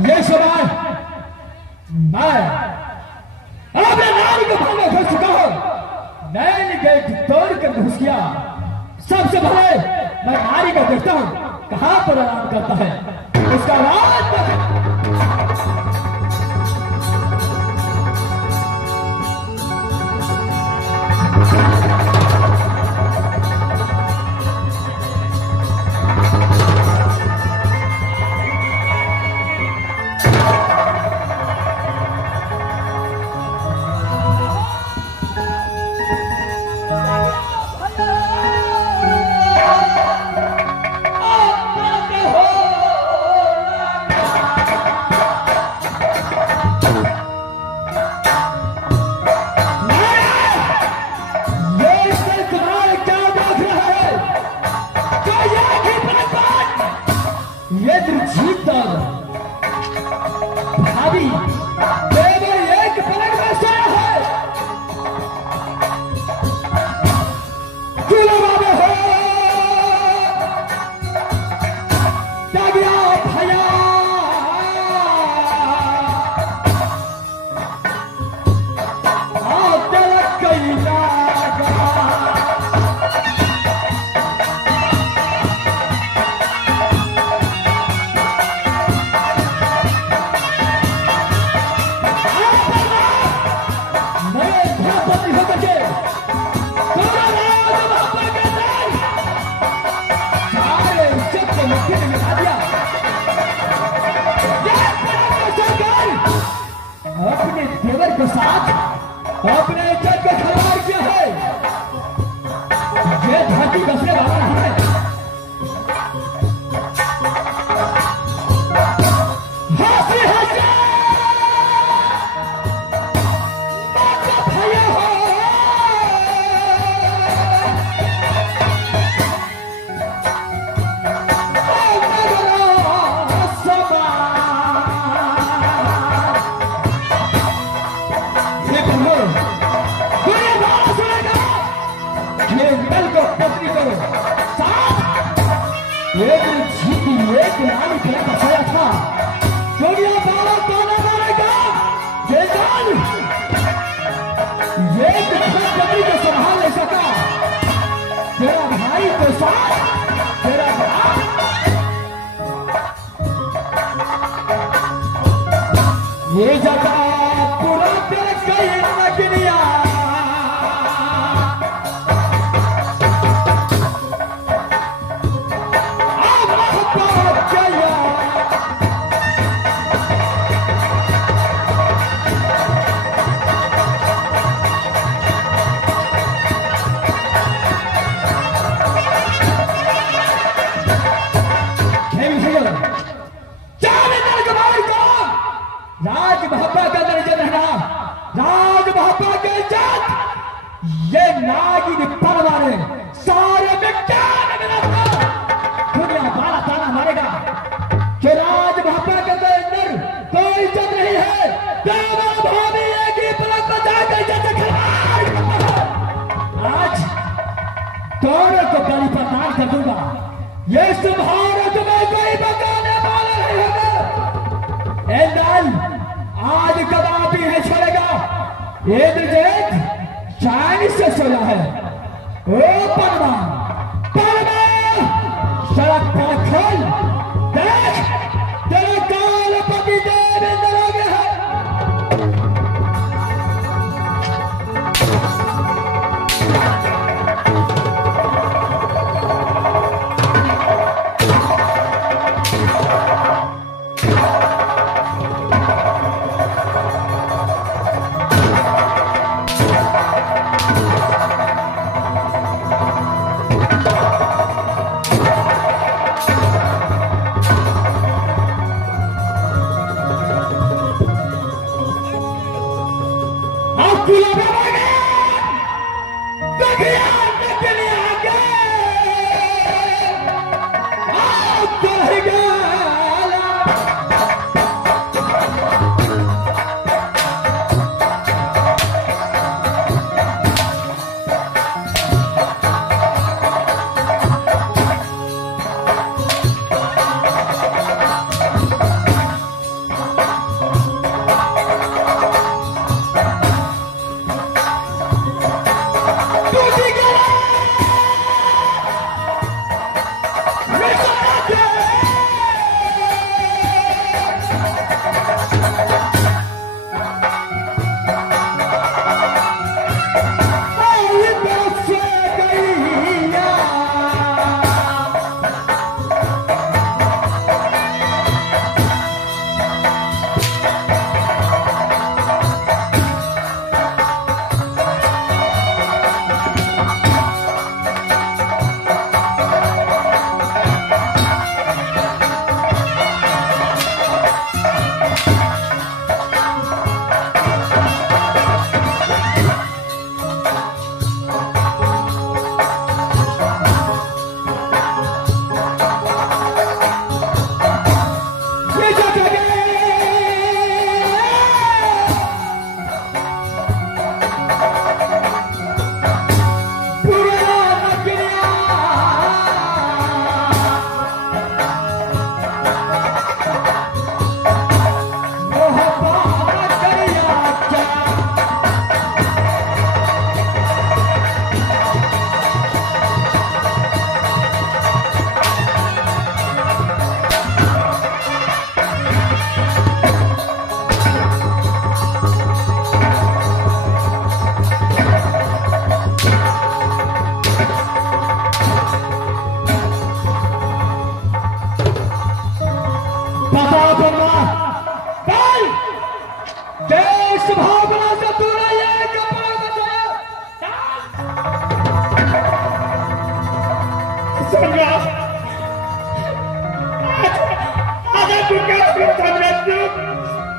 ये समय मैं अपने नारी को भागने घुस चुका हूं। नैन गेट तोड़कर घुस गया। सबसे पहले मैं नारी को देखता हूं कहां पर आराम करता है, उसका राज अपने इज्जत का खिलवाड़ किया है। ये धरती बसने वाला है। ये जगह पूरा तेरे कई नगरिया राज महापा का दर्जन रहना, राज महापा के इज्जत, ये नागिन परवाने सारे विज्ञान दुनिया बाला ताना मारेगा कि राज महापा के अंदर कोई इज्जत नहीं है। भाभी एक ही पलक बचा के इज्जत से खिलवाड़। आज दोनों को गली पर मार कर दूंगा। ये तुम्हारे तुम्हें कोई बचाने वाला नहीं होगा। आज कदापि है छोड़ेगा। इंद्रजीत चैन से सोया है। ओ परमा सड़क पर खोल, देख तेरे काल पति देव इंद्र हो गया है।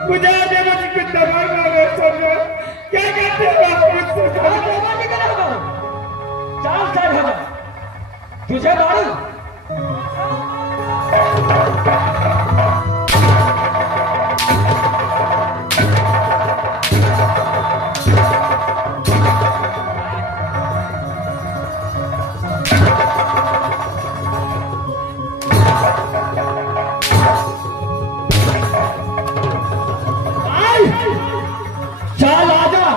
गुजार देना जी कुछ दबाई मारे सोना क्या कहते हो आप मुझसे दबाई नहीं करेगा चार साल हो गए तुझे मारू चल आजा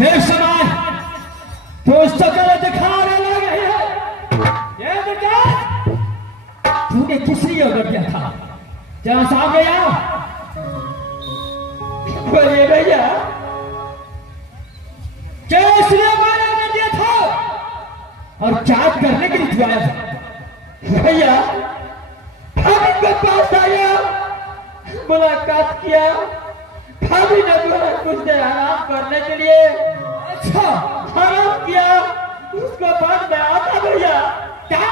ये समय पुस्तकें दिखाने लग रही है ये बेटा तूने किसने ऑर्डर किया था जरा सामने आओ बोलिए भैया किसने मारा ऑर्डर दिया था और क्या करने के लिए आया था भैया हम इनके पास आया मुलाकात किया भाभी ने बोला कुछ देर आराम करने के लिए अच्छा आराम किया उसको बाद में आता भैया क्या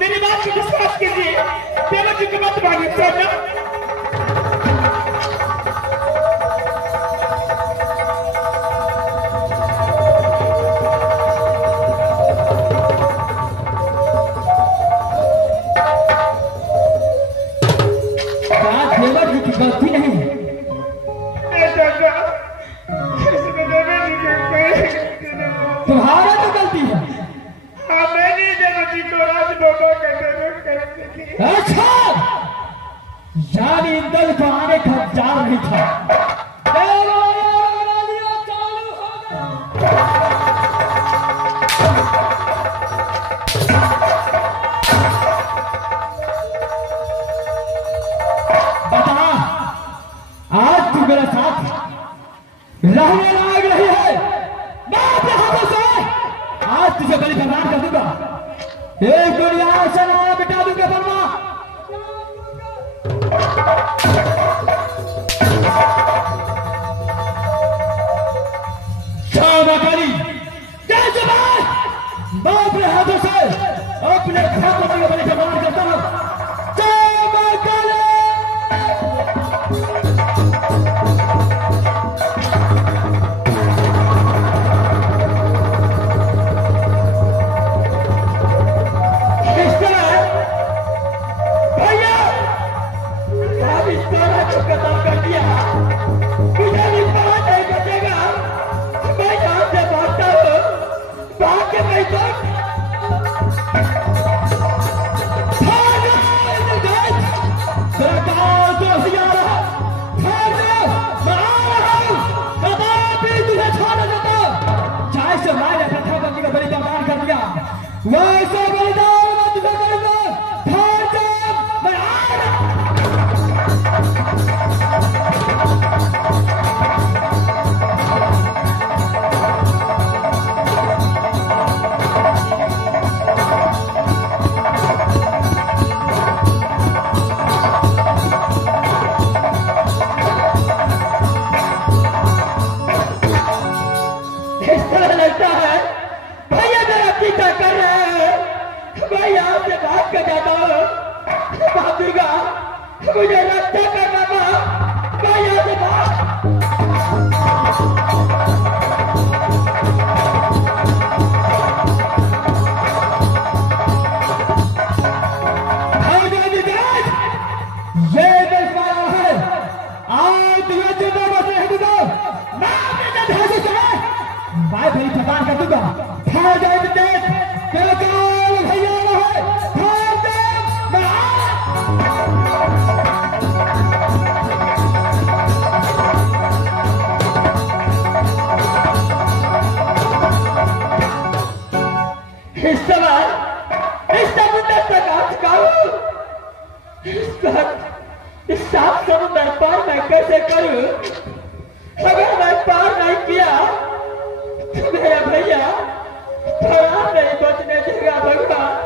मेरी बात को विश्वास कीजिए देवर जी की मत मानिए सोना देवर जी की गलती नहीं तुम्हारा तो गलती है अच्छा यानी इंदल को आने का जार नहीं था बता आज तू मेरे साथ रहने लायक नहीं है मैं अपने हाथों से आज तुझे बलि प्रदान कर दूंगा एक दुनिया से बिटा दूंगा बर्मा मैं अपने हाथों से अपने खातों में बलि प्रदान करता हूं खत्म कर दिया मुझे भी पता नहीं बचेगा मैं यहाँ से भागता हूँ भाग के मैं तो चाहे से मारे प्रथापति का बलिदान कर दिया वैसे बलिदान मैं तुझे करूंगा मैं आ रहा लगता है भैया मेरा पीछा कर रहे हैं मैं यहाँ से भाग कर जाता हूँ भागूंगा मुझे रक्षा करना था मैं यहाँ से भाग ये देश वाला है आज तुम्हें जिंदा बचे हटूंगा मैं अपने मैं तेरी थकान कर दूंगा। ठहर जाए विदेश, तेरे काल भैया है, ठहर जाए इस समय इस समुद्र तक आ चुका हूँ। इस सात समुद्र पार मैं कैसे करूं? अगर मैं पार नहीं किया तो मेरा भैया थोड़ा नहीं बचने देगा भगवान।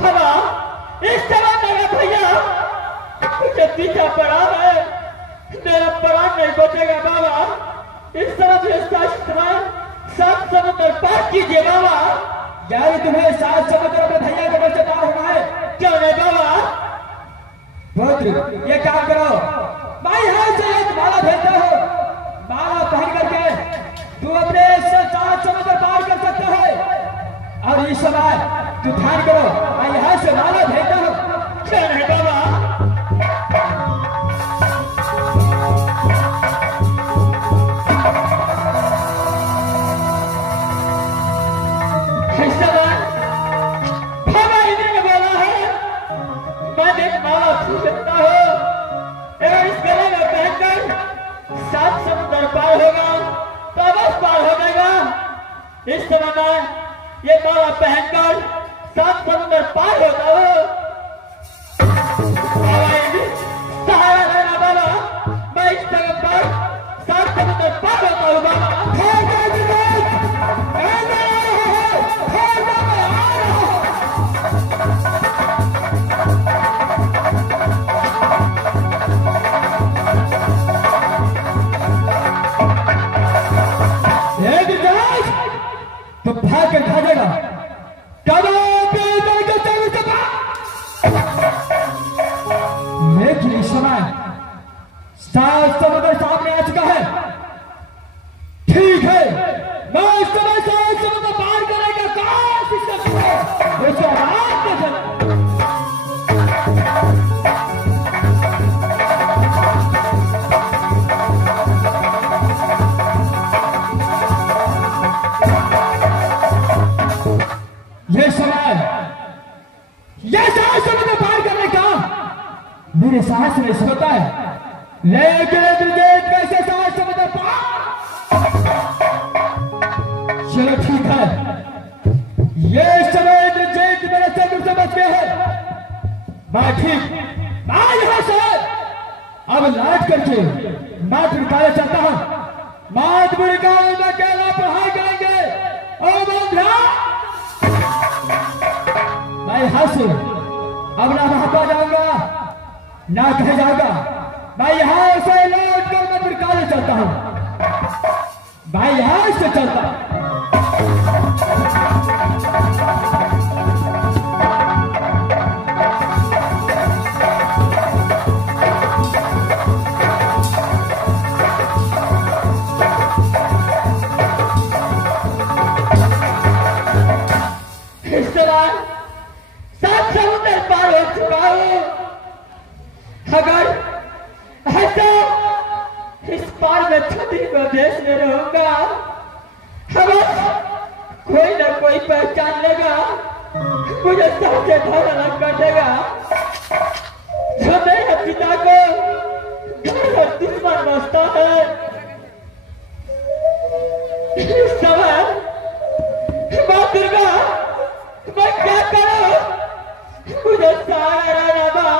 बाबा इस तरह मेरा भैया मुझे पीछा पड़ा है, मेरा प्राण नहीं बचेगा बाबा। इस तरह से सात समुद्र पार कीजिए बाबा। यार तुम्हें सात समुद्र में भैया को बचता होना है क्यों नहीं बाबा? पुत्र ये काम करो, भाई यहाँ से एक माला भेजता हो, माला पहन करके तू अपने सात समुद्र पार कर सकता है। और इस समय तू ध्यान करो, मैं यहाँ से माला भेजता हूँ। क्यों नहीं बाबा? सात समुद्र पार होगा तो बस पार हो जाएगा। इस समय मैं ये माला पहनकर सात समुद्र पार होता हूँ। सहारा देना बाबा, मैं इस जगह पर सात समुद्र पार होता हूँ बाबा। तो भाग के भागेगा कब समय सात समुद्र सामने आ चुका है। ठीक है, मैं इस समय सात समुद्र पार करेगा कोशिश करूंगा। उसके आराम से चल। ये साहस समुद्र पार करने का मेरे साहस नहीं समझता है, लेकिन इंद्रजीत कैसे साहस समुद्र पार। चलो ठीक है, ये समय इंद्रजीत मेरे चंद्र से बच गए हैं। मैं यहाँ से अब लौट करके मात बिकाने चलता हूं। मात बिकाने में अकेला पढ़ाई करेंगे और मैं यहां से अब ना वहां पर जाऊंगा ना कहीं जाऊंगा। मैं यहां से लौट कर मैं बिकाने चलता हूं। मैं यहां से चलता अगर ऐसा इस पार में छतरी को देश में रहूंगा, अगर कोई ना कोई पहचान लेगा, मुझे सबसे धोखा अलग कर देगा। जो मेरे पिता को घर का दुश्मन समझता है, इस समय मां दुर्गा मैं क्या करूं? मुझे सहारा रहना मां।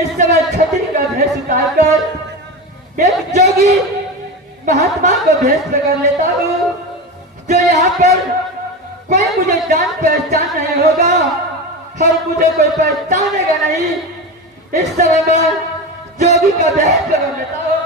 इस समय छतरी का भेष उतारकर एक जोगी महात्मा को भेष कर लेता हूँ, जो यहाँ पर कोई मुझे जान पहचान नहीं होगा और मुझे कोई पहचानेगा नहीं। इस समय मैं जोगी का भेष कर लेता हूँ।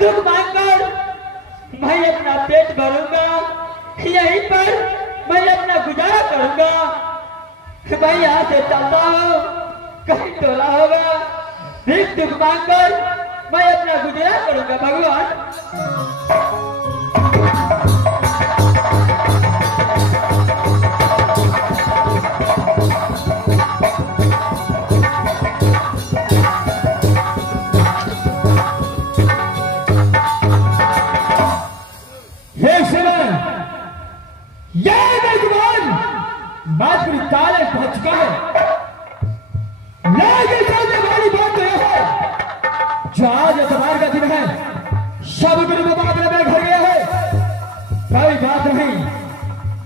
दुख मांगकर मैं अपना पेट भरूंगा, यहीं पर मैं अपना गुजारा करूंगा। मैं यहाँ से चलता हूँ, कहीं टोला होगा, भीख दुख मांगकर मैं अपना गुजारा करूंगा भगवान। बातपुरी ताले पहुंच चुका है, लेकिन सबसे बड़ी बात तो यह है जो आज एतवार का दिन है, सब गुरु मुकाबले में घर गए हैं। कोई बात नहीं,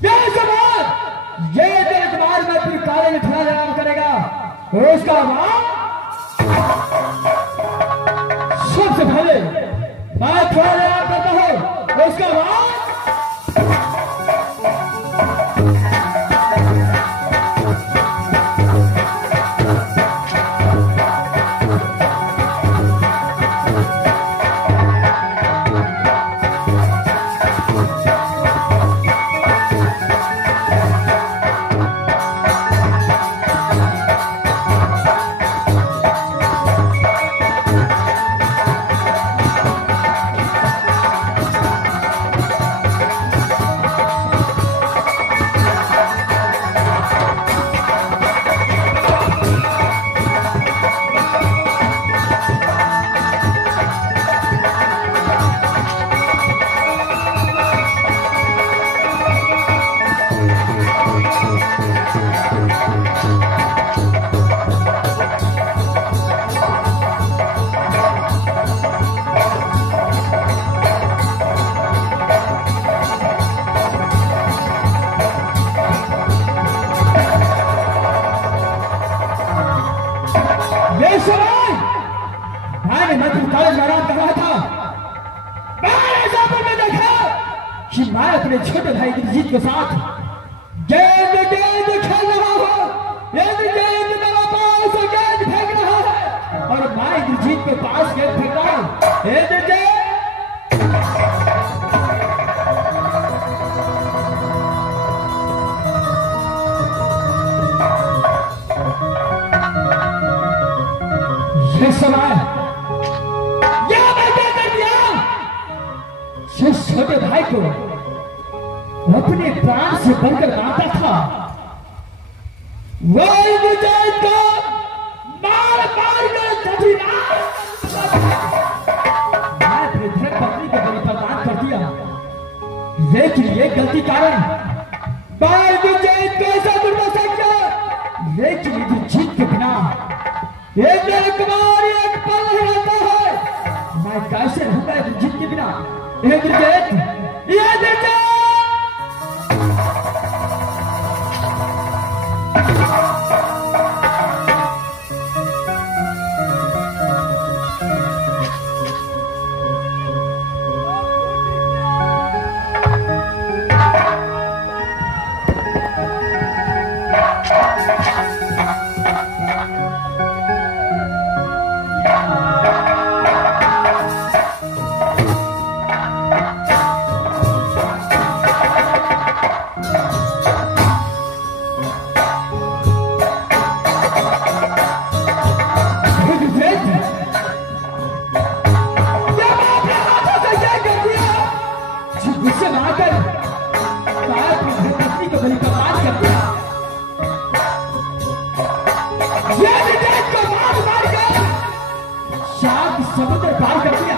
ये समाज ये जो एतवार में अपनी ताले में थोड़ा आराम करेगा उसका नाम सबसे पहले मैं थोड़ा आराम करता हूं, उसका नाम मैं अपने छोटे भाई इंद्रजीत के साथ गेंद गेंद खेल रहा हूं, गेंद मेरा पास गेंद फेंक रहा है और मैं इंद्रजीत के पास गेंद फेंक रहा हूं। ये समय जिस छोटे भाई को अपने प्राण से बढ़कर मानता था, वो विजय को मार मार कर कभी मैं अपने धर्म पत्नी को बलि प्रदान कर दिया, लेकिन ये गलती कारण मैं विजय कैसे बुला सकता, लेकिन इंद्रजीत के बिना इंद्र कुमार एक पल नहीं रहता है। मैं कैसे रहूंगा इंद्रजीत के बिना? इंद्रजीत, इंद्रजीत समुद्र पार कर दिया।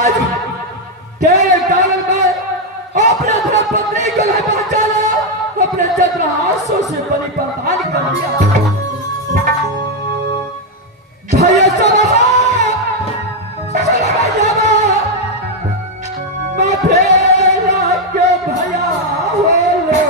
आज तेरे कारण मैं अपने धर्मपत्नी को नहीं पहचाना, अपने चंद्र आंसू से बलि प्रदान कर दिया। भैया मैं फेरा के भैया हो लो।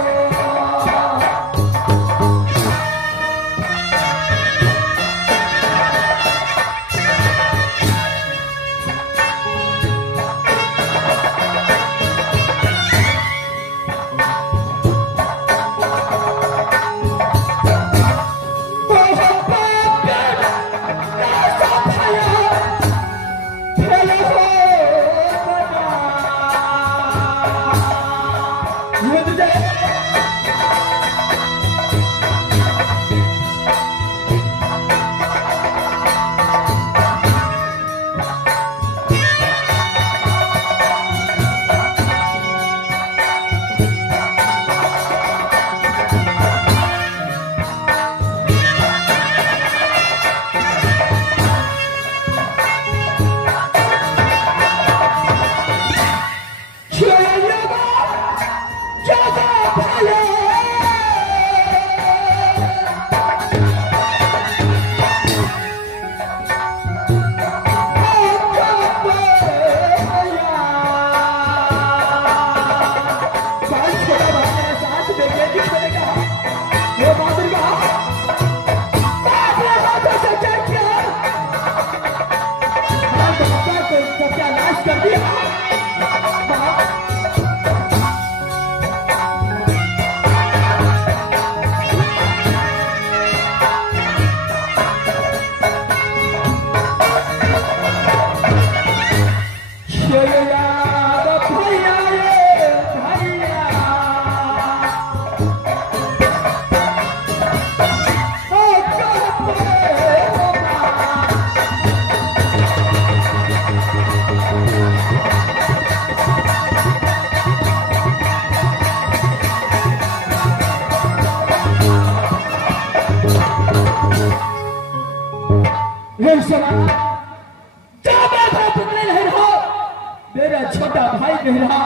मेरा छोटा भाई नहीं रहा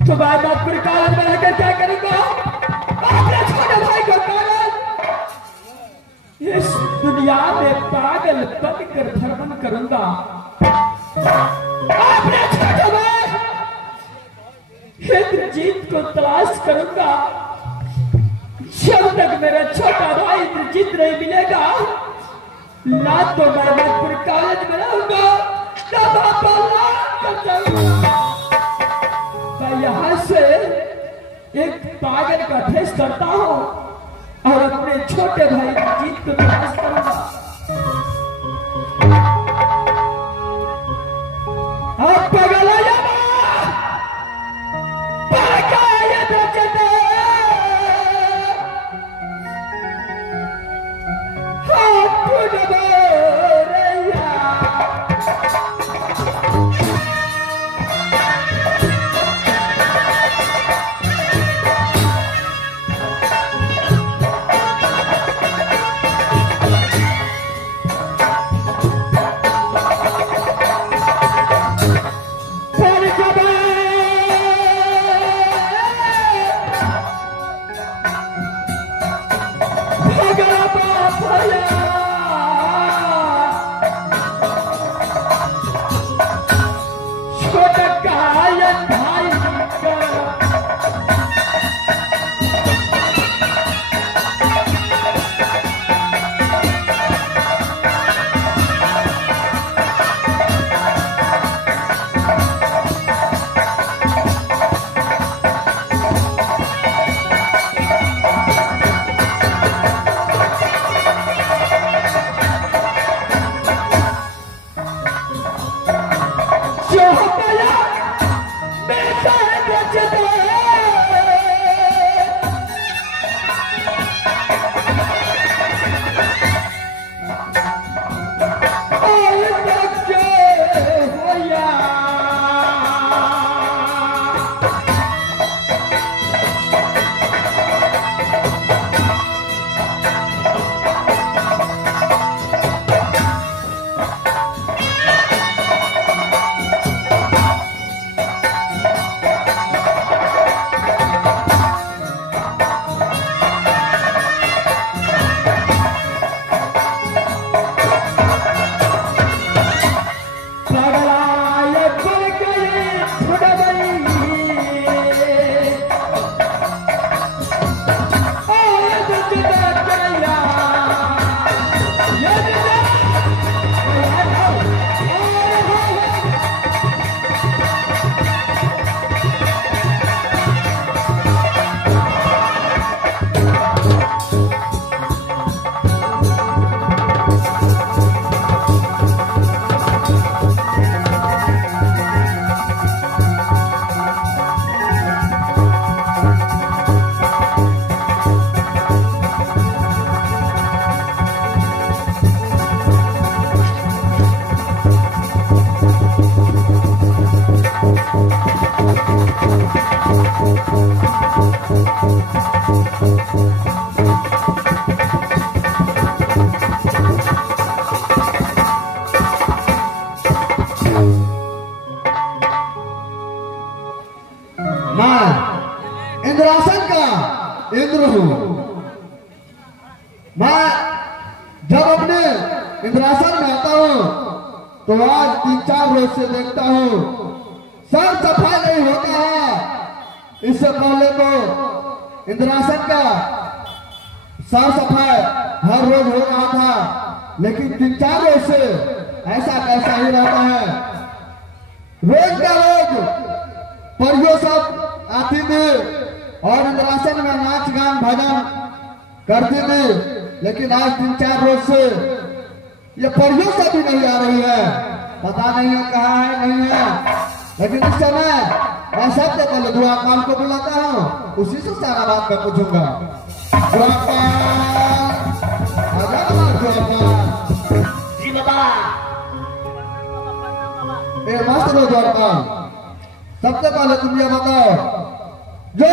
तो मैं फिर कागज में रहकर क्या करूंगा? अपने छोटे भाई को कागज इस दुनिया में पागल बनकर भ्रमण करूंगा। अपने छोटे भाई इंद्रजीत को तलाश करूंगा। जब तक मेरा छोटा भाई इंद्रजीत नहीं मिलेगा ना तो मैं फिर कागज में रहूंगा ना मैं यहां से एक पागल का भेष करता हूं और अपने छोटे भाई इंद्रजीत को तलाश करूंगा। अब पागल आ जाना मैं इंद्रासन का इंद्र हूं। मैं जब अपने इंद्रासन में आता हूं तो आज 3-4 रोज से देखता हूं सर सफाई नहीं होता है। इससे पहले तो इंद्रासन का साफ सफाई हर रोज हो रहा था, लेकिन 3-4 रोज से ऐसा कैसा ही रहता है। रोज का रोज परियों सब आती थी और इंद्रासन में नाच गान भजन करती थी, लेकिन आज 3-4 रोज से ये परियों सब भी नहीं आ रही है। पता नहीं है कहाँ है नहीं है। लेकिन इस समय मैं सबसे पहले द्वारपाल को बुलाता हूँ, उसी से सारा बात मैं पूछूंगा। जी बाबा। मस्त लो द्वारपाल, सबसे पहले तुम ये बताओ, जो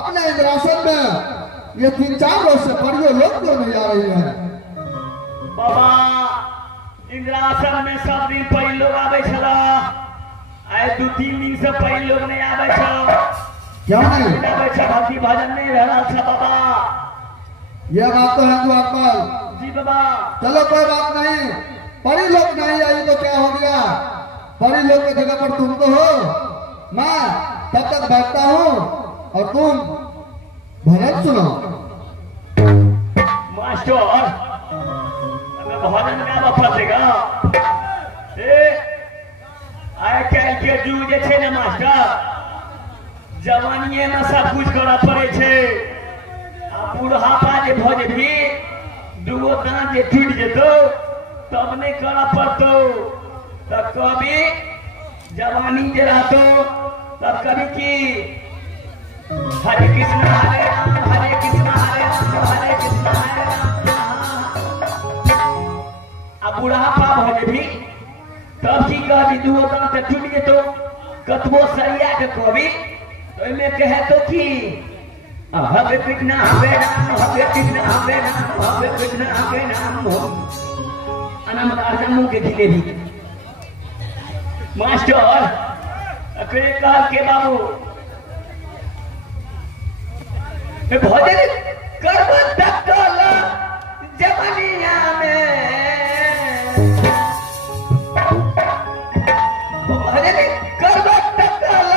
अपने इंद्रासन में ये 3-4 रोज से परियों लोग क्यों नहीं आ रही है? बाबा इंद्रासन में सब दिन पहले लोग आवे छला, आज 2-3 दिन से पहले लोग नहीं आवे छ। क्यों नहीं आवे छ? भक्ति भजन नहीं रह रहा था बाबा। ये बात तो है द्वारपाल। जी बाबा। चलो कोई बात नहीं, परी लोग नहीं आई तो क्या हो गया, परी लोग की जगह पर तुम तो हो। मैं तब तक बैठता हूँ और तुम भजन सुनो। मास्टर भजन गावा पड़ेगा। आइ काल्हि के युग जे छै ने मास्टर, जवानिये में सब कुछ करऽ पड़े छै। आ बुढ़ापा जे भऽ जेबही, 2 दांत जे टूटि जेतौ तब नहीं करऽ पड़तौ। तो कभी जवानी जे रहतौ तब कभी की हरे कृष्ण हरे राम हरे कृष्ण हरे राम हरे कृष्ण हरे राम। आ बुढ़ापा भऽ जेबही तब की कहबी, 2 दांत टूटि जेतौ, कतबो सरिया के कहबी तो ओहिमे कहतो की हरे कृष्ण हरे राम हरे कृष्ण हरे राम हरे कृष्ण हरे राम। अनामदार मुंह के जिलेबी मास्टर अकरे कहा के बाबू भजन करब तकल जवनिया में, भजन करब तकल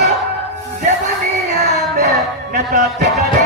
जवनिया में, न तो चकरी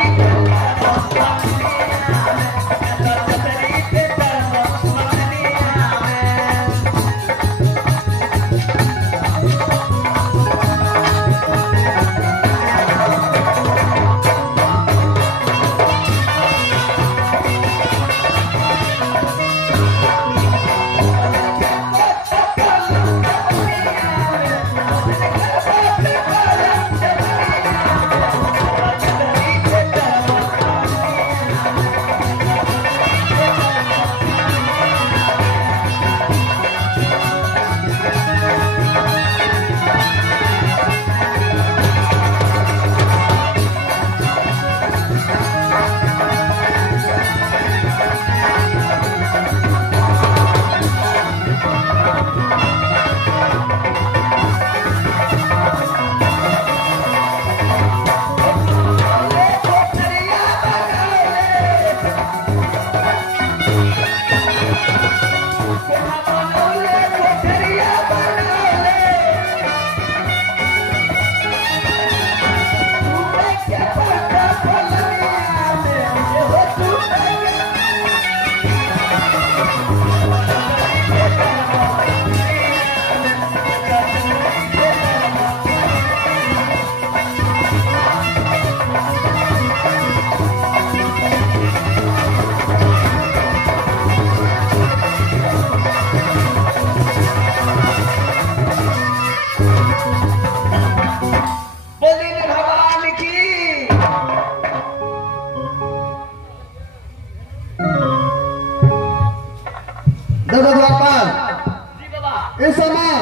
इस समय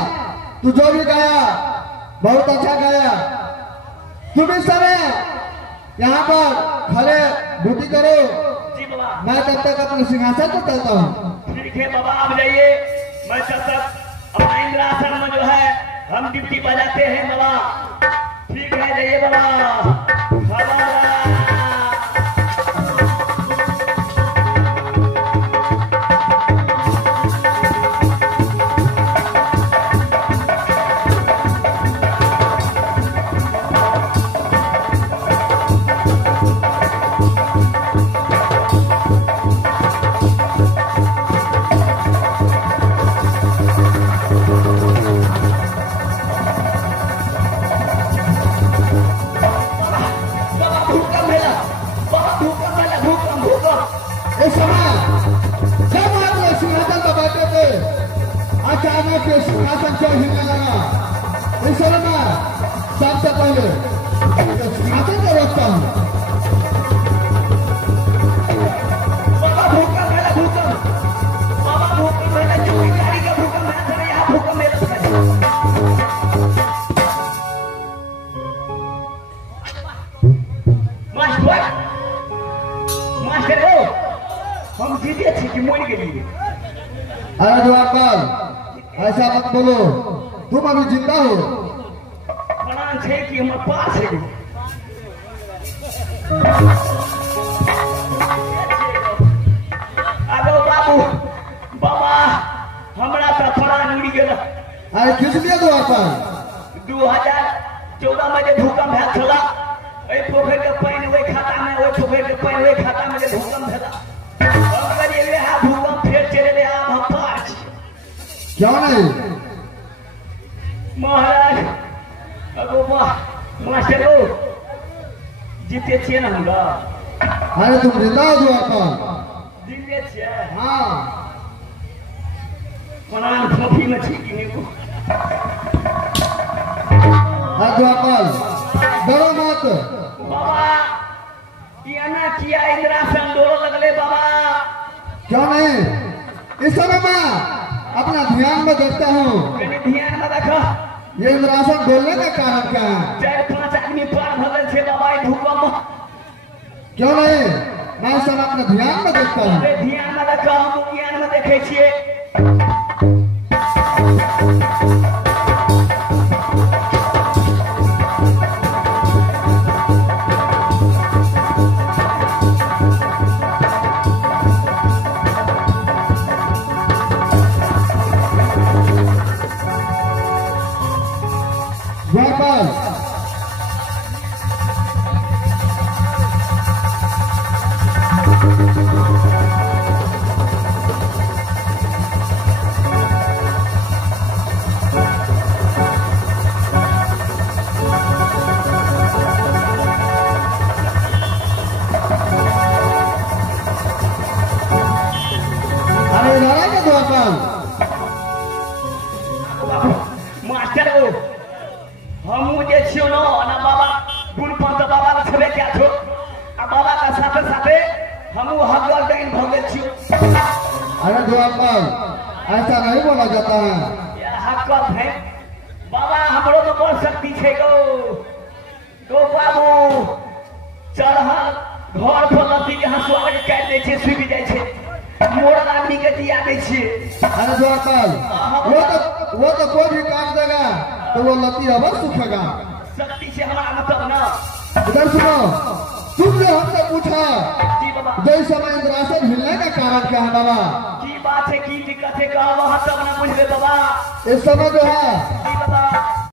तू जो भी गाया बहुत अच्छा गाया। तुम इस समय यहाँ पर खड़े ड्यूटी करो, जी बाबा। मैं तब तक अपने सिंहासन पर चलता हूँ। ठीक है बाबा, आप जाइए, मैं तब तक अपना इंद्रासन में जो है हम ड्यूटी बजाते हैं बाबा। ठीक है, जाइए बाबा। इस समय जब आप लोग सिंहासन पर बैठे थे, अचानक ये सिंहासन क्यों हिलने लगा? इस समय मैं सबसे पहले सिंहासन को रोकता हूँ। बाबा भूकंप है, भूकंप। बाबा भूकंप है, जो गाड़ी का भूकंप है, सर यहाँ भूकंप है। मास्टर हो, हम जीते थे कि मोड़ के लिए। अरे द्वारपाल, ऐसा मत बोलो, तुम अभी जिंदा हो। प्राण थे कि हमारे पास है। अरे बाबू, बाबा हमारा तो प्राण उड़ गया। अरे किस लिए द्वारपाल? 2014 में जो भूकंप है थोड़ा, पोखर के पानी वही खाता में, वही पोखर के पानी वही खाता में जो भूकंप है, भूकंप फिर चले गए। हम पास क्यों नहीं महाराज? अगो मास्टर हो, जीते छे ना हमरा। अरे तुम जिंदा हो द्वारपाल? जीते छे। हाँ, प्राण खोपी में छी कि नहीं? अरे द्वारपाल, डरो मत। बाबा किया ना किया, इंद्रासन डोरो लगले बाबा। क्यों नहीं? इस समय मैं अपना ध्यान में देखता हूँ। ध्यान में रखो, ये इंद्रासन बोलने का कारण क्या है? 4-5 आदमी पार भले थे बाबा भूकंप। क्यों नहीं? मैं इस समय अपने ध्यान में देखता हूँ। ध्यान में रखो, हम ज्ञान में देखे छिए। द्वारपाल, अरे लड़ा क्या द्वारपाल? मास्टर हो, हम मुझे छियो ना बाबा गुणपंत बाबा का छबे क्या छो, बाबा का साथे साथे हम हगल दिन भगे छियो। अरे द्वारपाल, ऐसा नहीं बोला जाता है। ये हकल है बाबा, हमरो तो बहुत शक्ति छे गो। तो बाबू चढ़ल घर पर लती के हंसुआ के काट दे छे, सुबि जाय छे, मोड़ आदमी के दिया दे छे। अरे द्वारपाल, वो तो कोई भी काट देगा तो वो लती रबर सूखेगा। शक्ति से हमारा मतलब ना। इधर सुनो, तुमने हमसे पूछा जी बाबा, जो इस समय इंद्रासन हिलने का कारण क्या है बाबा? की बात है, की दिक्कत है, कहा वहां तब ना पूछ ले बाबा। इस समय जो है जी बाबा।